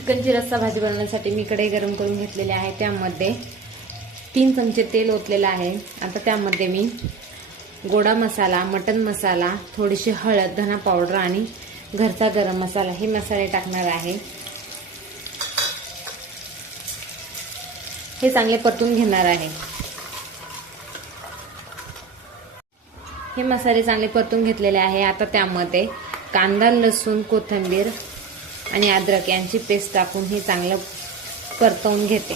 चिकनची रस्सा भाजी बनवण्यासाठी मी कढई गरम करून घेतलेली आहे। त्यामध्ये 3 चमचे तेल ओतलेलं आहे। आता त्यामध्ये मी गोडा मसाला, मटन मसाला, थोडीशी हळद, धना पावडर आणि घरचा गरम मसाला हे मसाले टाकणार आहे। हे चांगले परतून घेणार आहे। हे मसाले चांगले परतून घेतलेले आहे। आता त्यामध्ये कांदा, लसूण, कोथिंबीर आणि अद्रक यांची पेस्ट टाकून हे चांगलं परतवून घेते।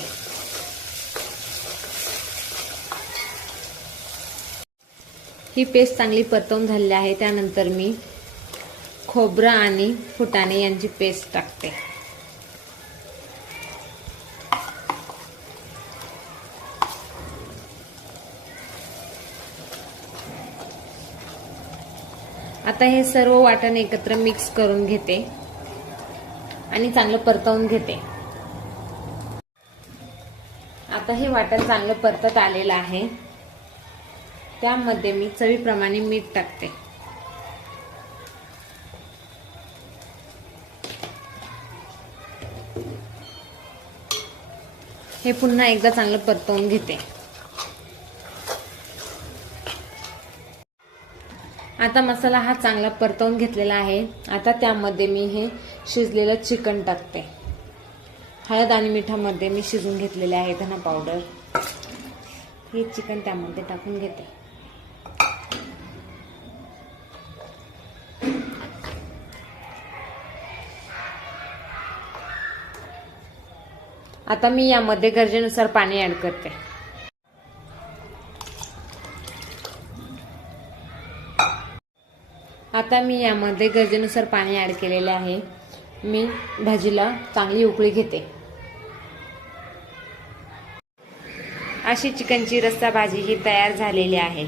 ही पेस्ट चांगली परतवून झालेली आहे। त्यानंतर मी खोबरं आणि फुटाणे यांची पेस्ट टाकते। आता हे सर्व वाटण एकत्र मिक्स करून घेते आणि चांगलं परतवून घेते। आता हे वाटण चांगलं परतत आलेलं आहे। त्यामध्ये मी चवीप्रमाणे मीठ टाकते। हे पुन्हा एकदा चांगलं परतवून घेते। आता मसाला हा चांगला परतवून घेतलेला आहे। आता त्यामध्ये मी हे शिजलेलं चिकन टाकते। हळद आणि मिठामध्ये मी शिजून घेतलेले आहे धना पावडर। हे चिकन त्यामध्ये टाकून घेते। आता मी यामध्ये गरजेनुसार पाणी ऍड करते। आता मी यामध्ये गरजेनुसार पाणी ऍड केलेले आहे। मी भाजीला चांगली उकळी घेते। अशी चिकनची रस्सा भाजी ही तयार झालेली आहे।